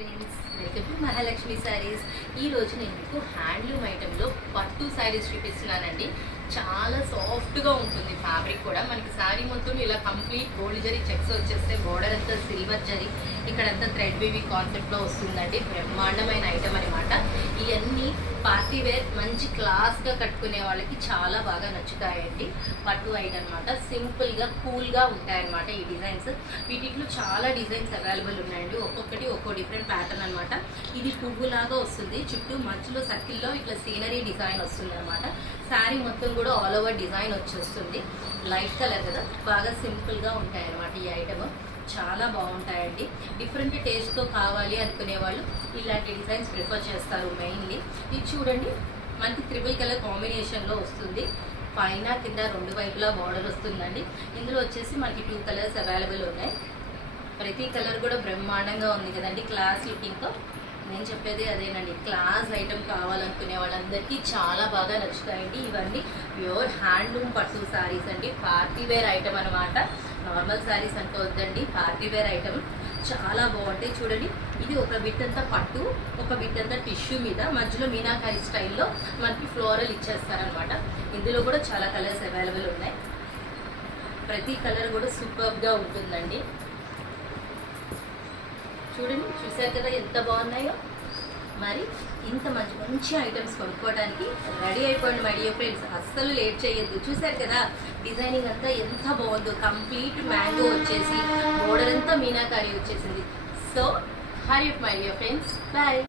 Friends, welcome to Mahalakshmi saris. ఈరోజు నేను మీకు హ్యాండ్లూమ్ ఐటెంలో పట్టు శారీస్ చూపిస్తున్నానండి. చాలా సాఫ్ట్గా ఉంటుంది ఫ్యాబ్రిక్ కూడా. మనకి శారీ మొత్తం ఇలా కంప్లీట్ గోల్డ్ జరీ చెక్స్ వచ్చేస్తే బోర్డర్ అంతా సిల్వర్ జరీ, ఇక్కడంతా థ్రెడ్ వీవింగ్ కాన్సెప్ట్లో వస్తుందండి. బ్రహ్మాండమైన ఐటమ్ అనమాట. ఇవన్నీ పార్టీ వేర్ మంచి క్లాస్గా కట్టుకునే వాళ్ళకి చాలా బాగా నచ్చుతాయండి. పట్టు ఐటమ్ అనమాట. సింపుల్గా కూల్గా ఉంటాయన్నమాట ఈ డిజైన్స్. వీటిలో చాలా డిజైన్స్ అవైలబుల్ ఉన్నాయండి. ఒక్కొక్కటి ఒక్కో డిఫరెంట్ ప్యాటర్న్ అనమాట. ఇది పువ్వులాగా వస్తుంది, చుట్టూ మధ్యలో సర్కిల్లో ఇట్లా సీనరీ డిజైన్ వస్తుంది అనమాట. శారీ మొత్తం కూడా ఆల్ ఓవర్ డిజైన్ వచ్చేస్తుంది. లైట్ కలర్ కదా, బాగా సింపుల్గా ఉంటాయన్నమాట ఈ ఐటమ్. చాలా బాగుంటాయండి. డిఫరెంట్ టేస్ట్తో కావాలి అనుకునే వాళ్ళు ఇలాంటి డిజైన్స్ ప్రిఫర్ చేస్తారు మెయిన్లీ. ఇది చూడండి, మనకి త్రిబుల్ కలర్ కాంబినేషన్లో వస్తుంది. పైన కింద రెండు వైపులా బార్డర్ వస్తుందండి. ఇందులో వచ్చేసి మనకి 2 కలర్స్ అవైలబుల్ ఉన్నాయి. ప్రతి కలర్ కూడా బ్రహ్మాండంగా ఉంది కదండి, క్లాస్ లుకింగ్తో. నేను చెప్పేది అదేనండి, క్లాస్ ఐటమ్ కావాలనుకునే వాళ్ళందరికీ చాలా బాగా నచ్చుతాయండి. ఇవన్నీ ప్యూర్ హ్యాండ్లూమ్ పట్టు శారీస్ అండి. పార్టీ వేర్ ఐటమ్ అనమాట. నార్మల్ శారీస్ అంటే వద్దండి, పార్టీ వేర్ ఐటమ్ చాలా బాగుంటాయి. చూడండి, ఇది ఒక బిట్ అంతా పట్టు, ఒక బిట్ అంతా టిష్యూ మీద మధ్యలో మీనాకారి స్టైల్లో మనకి ఫ్లోరల్ ఇచ్చేస్తారనమాట. ఇందులో కూడా చాలా కలర్స్ అవైలబుల్ ఉన్నాయి. ప్రతి కలర్ కూడా సూపర్గా ఉంటుందండి. చూడండి, చూసారు కదా ఎంత బాగున్నాయో. మరి ఇంత మంచి మంచి ఐటమ్స్ కొనుక్కోవడానికి రెడీ అయిపోయింది మై డియర్ ఫ్రెండ్స్. అస్సలు లేట్ చేయొద్దు. చూసారు కదా డిజైనింగ్ అంతా ఎంత బాగుందో. కంప్లీట్ మ్యాంగో వచ్చేసి బోర్డర్ అంతా మీనాకారి వచ్చేసింది. So hurry up my dear friends, bye.